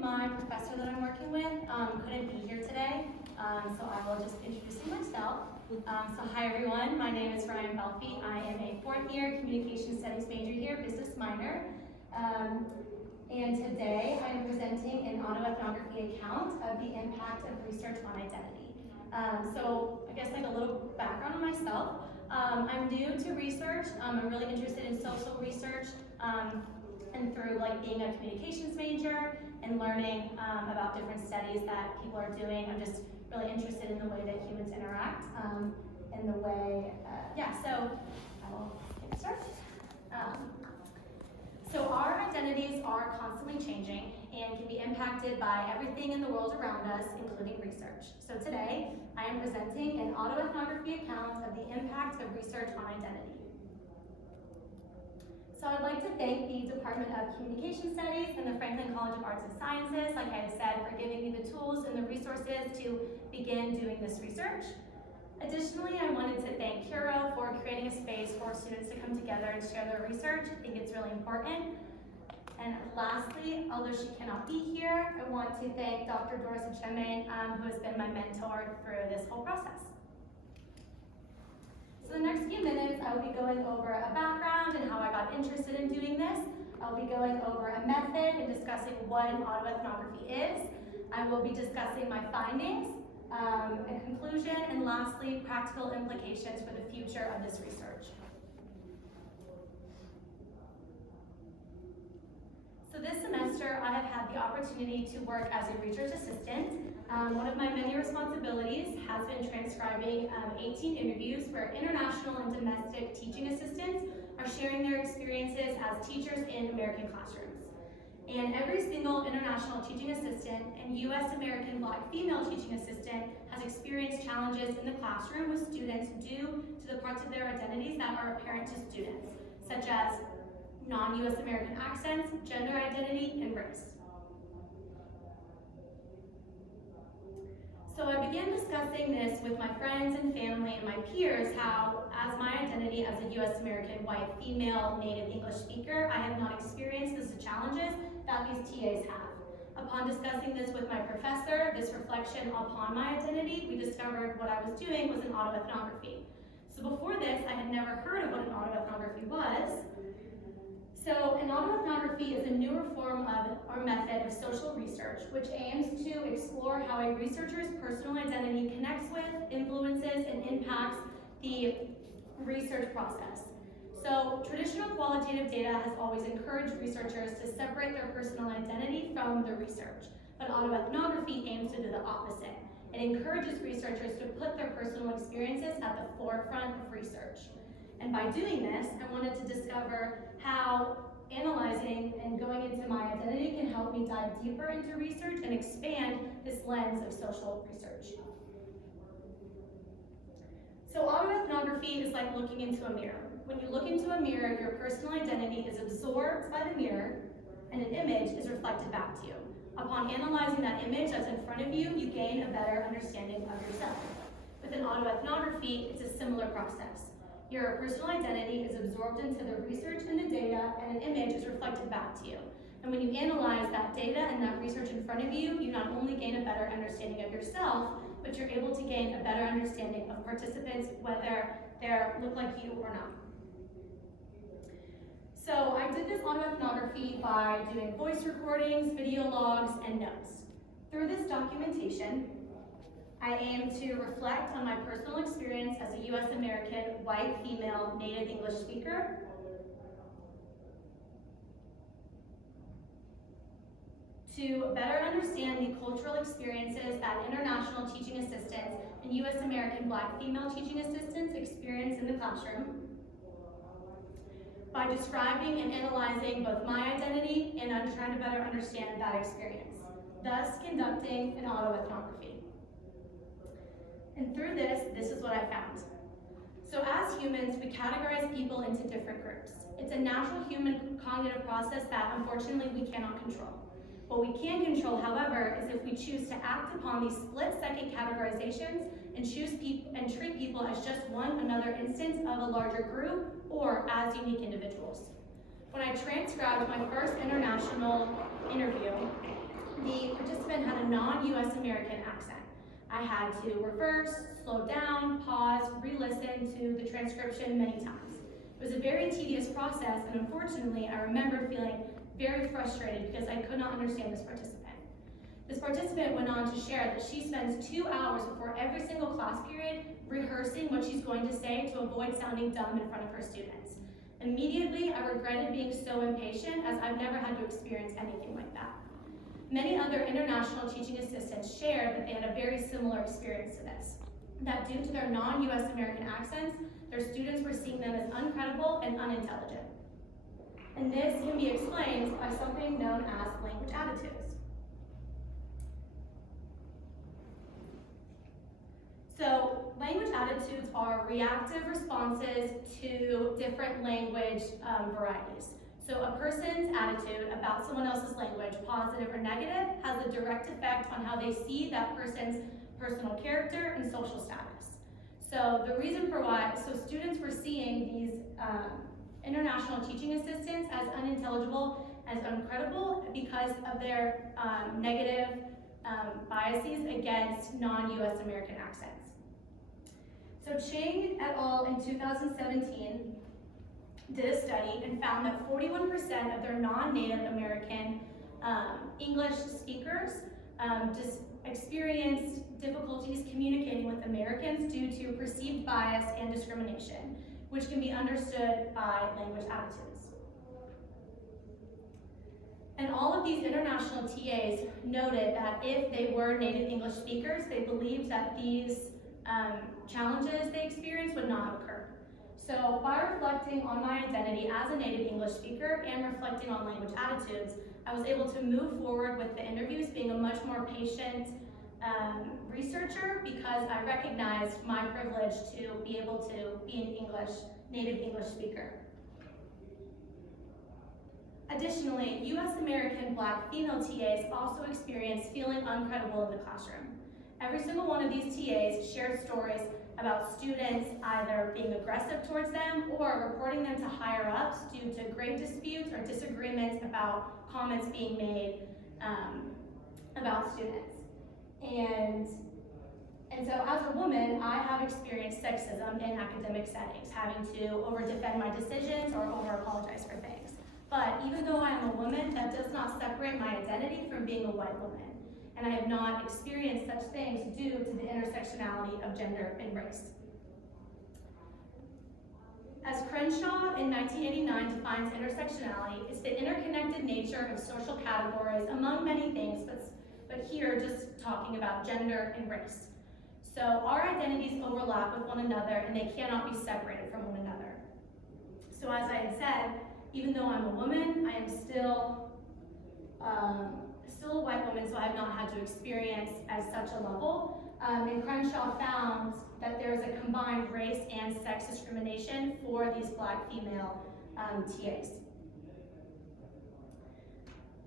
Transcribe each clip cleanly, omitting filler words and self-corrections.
my professor that I'm working with couldn't be here today, so I will just introduce myself. So hi everyone, my name is Ryan Belfi. I am a fourth year communication studies major here, business minor. And today I am presenting an autoethnography account of the impact of research on identity. So I guess like a little background on myself. I'm new to research. I'm really interested in social research. And through like being a communications major and learning about different studies that people are doing, I'm just really interested in the way that humans interact and the way, so I will get started. So our identities are constantly changing and can be impacted by everything in the world around us, including research. So today, I am presenting an autoethnography account of the impact of research on identity. So I'd like to thank the Department of Communication Studies and the Franklin College of Arts and Sciences, like I had said, for giving me the tools and the resources to begin doing this research. Additionally, I wanted to thank CURO for creating a space for students to come together and share their research. I think it's really important. And lastly, although she cannot be here, I want to thank Dr. Doris Acheme, who has been my mentor through this whole process. So the next few minutes, I will be going over a background and how I got interested in doing this. I'll be going over a method and discussing what an autoethnography is. I will be discussing my findings, a conclusion, and lastly, practical implications for the future of this research. So this semester, I have had the opportunity to work as a research assistant. One of my many responsibilities has been transcribing 18 interviews where international and domestic teaching assistants are sharing their experiences as teachers in American classrooms. And every single international teaching assistant and U.S. American Black female teaching assistant has experienced challenges in the classroom with students due to the parts of their identities that are apparent to students, such as non-U.S. American accents, gender identity, and race. So I began discussing this with my friends and family and my peers, how as my identity as a U.S. American white female native English speaker, I have not experienced the challenges that these TAs have. Upon discussing this with my professor, this reflection upon my identity, we discovered what I was doing was an autoethnography. So before this, I had never heard of what an autoethnography was. So an autoethnography is a newer form of or method of social research which aims to explore how a researcher's personal identity connects with, influences, and impacts the research process. So traditional qualitative data has always encouraged researchers to separate their personal identity from the research, but autoethnography aims to do the opposite. It encourages researchers to put their personal experiences at the forefront of research. And by doing this, I wanted to discover how analyzing and going into my identity can help me dive deeper into research and expand this lens of social research. So autoethnography is like looking into a mirror. When you look into a mirror, your personal identity is absorbed by the mirror and an image is reflected back to you. Upon analyzing that image that's in front of you, you gain a better understanding of yourself. With an autoethnography, it's a similar process. Your personal identity is absorbed into the research and the data, and an image is reflected back to you. And when you analyze that data and that research in front of you, you not only gain a better understanding of yourself, but you're able to gain a better understanding of participants, whether they look like you or not. So I did this autoethnography by doing voice recordings, video logs, and notes. Through this documentation, I aim to reflect on my personal experience as a U.S. American, white, female, native English speaker, to better understand the cultural experiences that international teaching assistants and U.S. American, Black, female teaching assistants experience in the classroom, by describing and analyzing both my identity and I'm trying to better understand that experience, thus conducting an autoethnography. And through this is what I found. So as humans, we categorize people into different groups. It's a natural human cognitive process that unfortunately we cannot control. What we can control, however, is if we choose to act upon these split-second categorizations and treat people as just one another instance of a larger group or as unique individuals. When I transcribed my first international interview, the a non-US American accent. I had to reverse, slow down, pause, re-listen to the transcription many times. It was a very tedious process, and unfortunately, I remember feeling very frustrated because I could not understand this participant. This participant went on to share that she spends 2 hours before every single class period rehearsing what she's going to say to avoid sounding dumb in front of her students. Immediately, I regretted being so impatient, as I've never had to experience anything like that. Many other international teaching assistants shared that they had a very similar experience to this, that due to their non-US American accents, their students were seeing them as uncredible and unintelligent. And this can be explained by something known as language attitudes. So language attitudes are reactive responses to different language varieties. So a person's attitude about someone else's language, positive or negative, has a direct effect on how they see that person's personal character and social status. So the reason for why, so students were seeing these international teaching assistants as unintelligible, as uncredible, because of their negative biases against non-US American accents. So Chang et al. In 2017 did a study and found that 41% of their non-Native American English speakers just experienced difficulties communicating with Americans due to perceived bias and discrimination, which can be understood by language attitudes. And all of these international TAs noted that if they were native English speakers, they believed that these challenges they experienced would not have occurred. So by reflecting on my identity as a native English speaker and reflecting on language attitudes, I was able to move forward with the interviews, being a much more patient researcher, because I recognized my privilege to be able to be an native English speaker. Additionally, US American Black female TAs also experienced feeling uncredible in the classroom. Every single one of these TAs shared stories about students either being aggressive towards them or reporting them to higher ups due to grade disputes or disagreements about comments being made about students. And so as a woman, I have experienced sexism in academic settings, having to over-defend my decisions or over-apologize for things. But even though I am a woman, that does not separate my identity from being a white woman. And I have not experienced such things due to the intersectionality of gender and race. As Crenshaw in 1989 defines intersectionality, it's the interconnected nature of social categories among many things, but here just talking about gender and race. So our identities overlap with one another and they cannot be separated from one another. So as I had said, even though I'm a woman, I am still a white woman, so I have not had to experience as such a level. And Crenshaw found that there is a combined race and sex discrimination for these Black female TAs.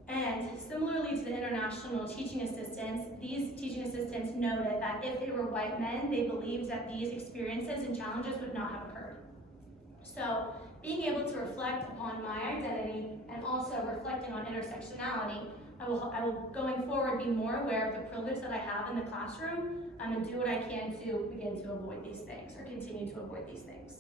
And similarly to the international teaching assistants, these teaching assistants noted that if they were white men, they believed that these experiences and challenges would not have occurred. So being able to reflect upon my identity and also reflecting on intersectionality, I will going forward be more aware of the privilege that I have in the classroom and do what I can to begin to avoid these things or continue to avoid these things.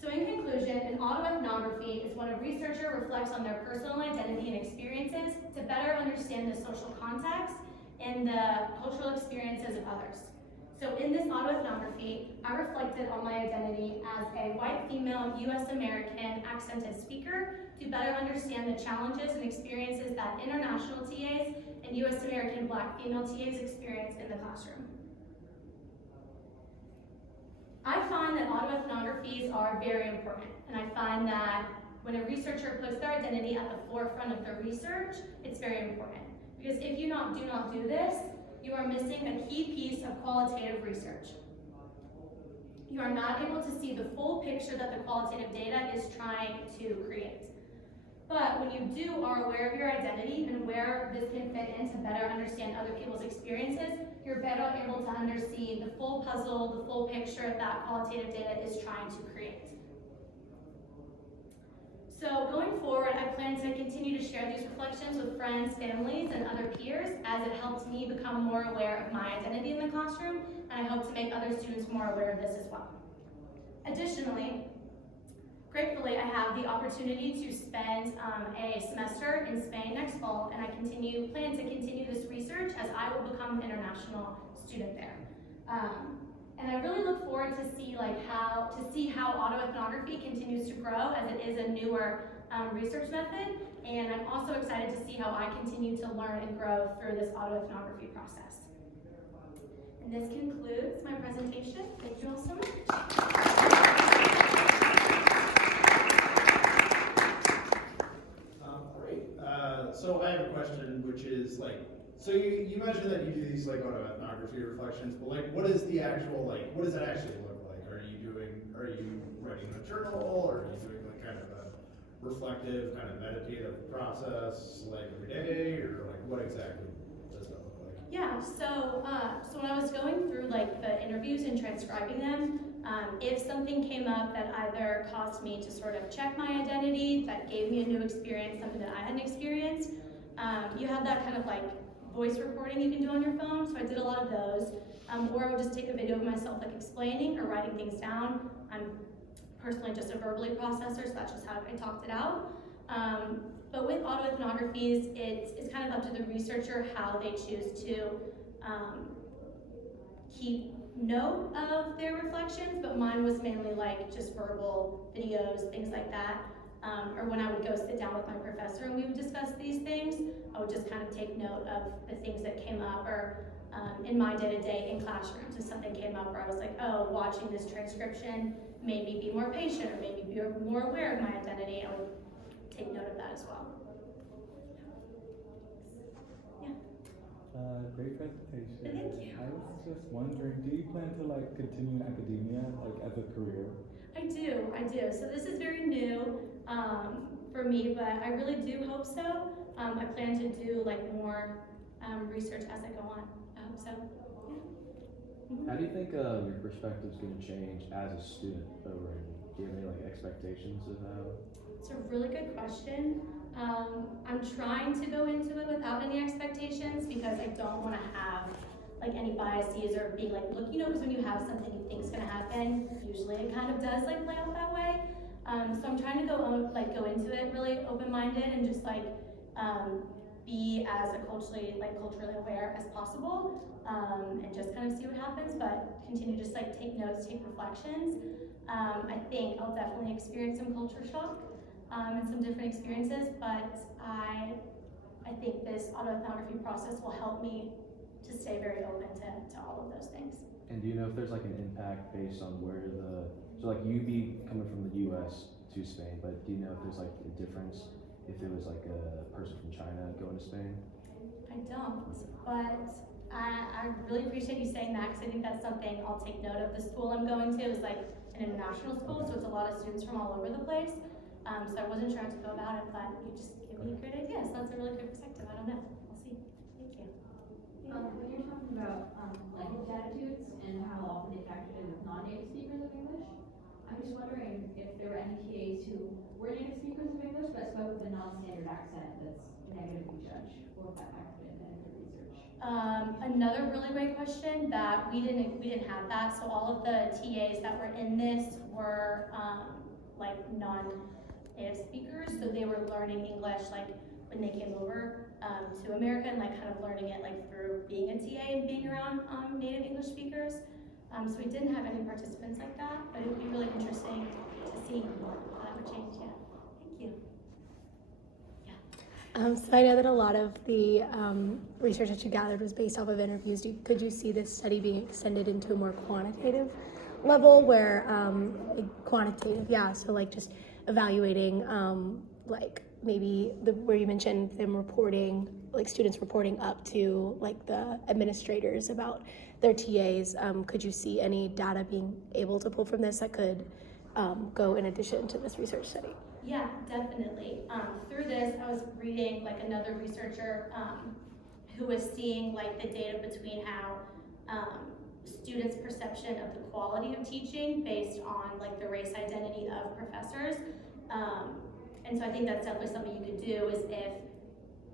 So in conclusion, an autoethnography is when a researcher reflects on their personal identity and experiences to better understand the social context and the cultural experiences of others. So in this autoethnography, I reflected on my identity as a white female US American accented speaker to better understand the challenges and experiences that international TAs and US American Black female TAs experience in the classroom. I find that autoethnographies are very important, and I find that when a researcher puts their identity at the forefront of their research, it's very important. Because if you do not do this, you are missing a key piece of qualitative research. You are not able to see the full picture that the qualitative data is trying to create. But when you are aware of your identity and where this can fit in to better understand other people's experiences, you're better able to understand the full puzzle, the full picture that qualitative data is trying to create. So going forward, I plan to continue to share these reflections with friends, families, and other peers as it helps me become more aware of my identity in the classroom, and I hope to make other students more aware of this as well. Additionally, gratefully, I have the opportunity to spend a semester in Spain next fall, and I plan to continue this research as I will become an international student there. And I really look forward to see how autoethnography continues to grow, as it is a newer research method, and I'm also excited to see how I continue to learn and grow through this autoethnography process. And this concludes my presentation. Thank you all so much. So I have a question, which is so you mentioned that you do these autoethnography reflections, but what is the actual what does that actually look like? Are you writing a journal, or are you doing kind of a reflective, kind of meditative process every day, or what exactly does that look like? Yeah, so when I was going through the interviews and transcribing them, if something came up that either caused me to sort of check my identity, that gave me a new experience, something that I hadn't experienced, you have that kind of voice recording you can do on your phone, so I did a lot of those. Or I would just take a video of myself explaining or writing things down. I'm personally just a verbally processor, so that's just how I talked it out. But with autoethnographies, it's kind of up to the researcher how they choose to keep note of their reflections, but mine was mainly just verbal videos, things like that. Or when I would go sit down with my professor and we would discuss these things, I would just kind of take note of the things that came up, or in my day-to-day in classrooms, if something came up where I was watching this transcription made me be more patient, or maybe be more aware of my identity, I would take note of that as well. Yeah. Great presentation. Thank you. I was just wondering, do you plan to continue in academia as a career? I do. So this is very new for me, but I really do hope so. I plan to do more research as I go on. I hope so. Yeah. How do you think your perspective is going to change as a student over? Do you have any expectations of how? It's a really good question. I'm trying to go into it without any expectations, because I don't want to have any biases or being look, because when you have something you think is going to happen, usually it kind of does play out that way. So I'm trying to go into it really open-minded and just be as culturally aware as possible, and just kind of see what happens, but continue to just take notes, take reflections. I think I'll definitely experience some culture shock and some different experiences, but I think this autoethnography process will help me to stay very open to all of those things. And do you know if there's an impact based on where you'd be coming from the U.S. to Spain, but do you know if there's a difference if it was a person from China going to Spain? I don't, but I really appreciate you saying that, because I think that's something I'll take note of. The school I'm going to is an international school, so it's a lot of students from all over the place. So I wasn't sure how to go about it, but you just gave me a great idea. So that's a really good perspective. I don't know. We'll see. Thank you. When you're talking about language attitudes and how often they factor in with non-native speakers of English, I'm just wondering if there were any TAs who were native speakers of English but spoke with a non-standard accent that's negatively judged, or if that factored in the research. Another really great question that we didn't have that. So all of the TAs that were in this were non-native speakers, so they were learning English when they came over to America, and kind of learning it through being a TA and being around native English speakers. So we didn't have any participants like that, but it would be really interesting to see how that would change. Yeah. Thank you. Yeah. So I know that a lot of the research that you gathered was based off of interviews. Could you see this study being extended into a more quantitative level, where quantitative, yeah, so just evaluating maybe where you mentioned them reporting, students reporting up to the administrators about their TAs. Could you see any data being able to pull from this that could go in addition to this research study? Yeah, definitely. Through this, I was reading another researcher who was seeing the data between how students' perception of the quality of teaching based on the race identity of professors. And so I think that's definitely something you could do is if,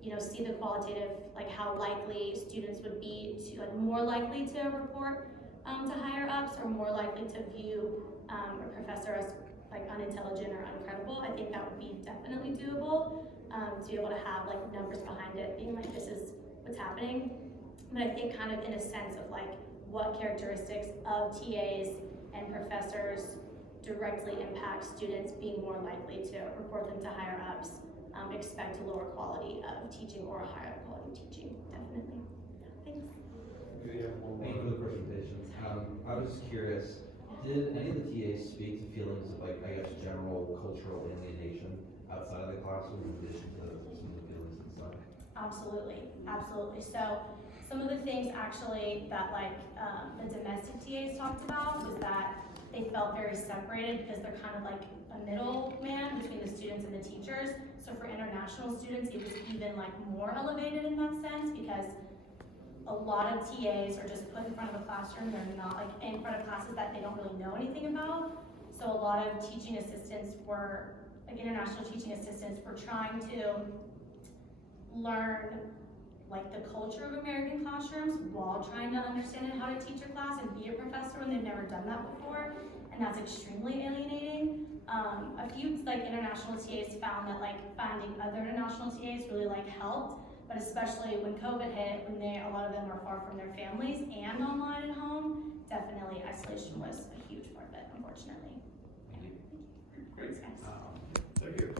you know, see the qualitative, like how likely students would be to, like more likely to report to higher ups or more likely to view a professor as like unintelligent or uncredible. I think that would be definitely doable to be able to have like numbers behind it being like this is what's happening. But I think kind of in a sense of like what characteristics of TAs and professors directly impact students being more likely to report them to higher ups, expect a lower quality of teaching or a higher quality of teaching, definitely. Thanks. Thank you for the presentation. I was curious, did any of the TAs speak to feelings of like, I guess, general cultural alienation outside of the classroom in addition to some of the feelings inside? Absolutely, absolutely. So some of the things actually that like the domestic TAs talked about was that they felt very separated because they're kind of like a middleman between the students and the teachers. So for international students, it was even like more elevated in that sense because a lot of TAs are just put in front of a classroom. They're not like in front of classes that they don't really know anything about. So a lot of teaching assistants were, like international teaching assistants were trying to learn like the culture of American classrooms while trying to understand how to teach a class and be a professor when they've never done that before. And that's extremely alienating. A few like international TAs found that like finding other international TAs really like helped, but especially when COVID hit, when a lot of them are far from their families and online at home, definitely isolation was a huge part of it, unfortunately. Great. Thanks, guys. Thank you.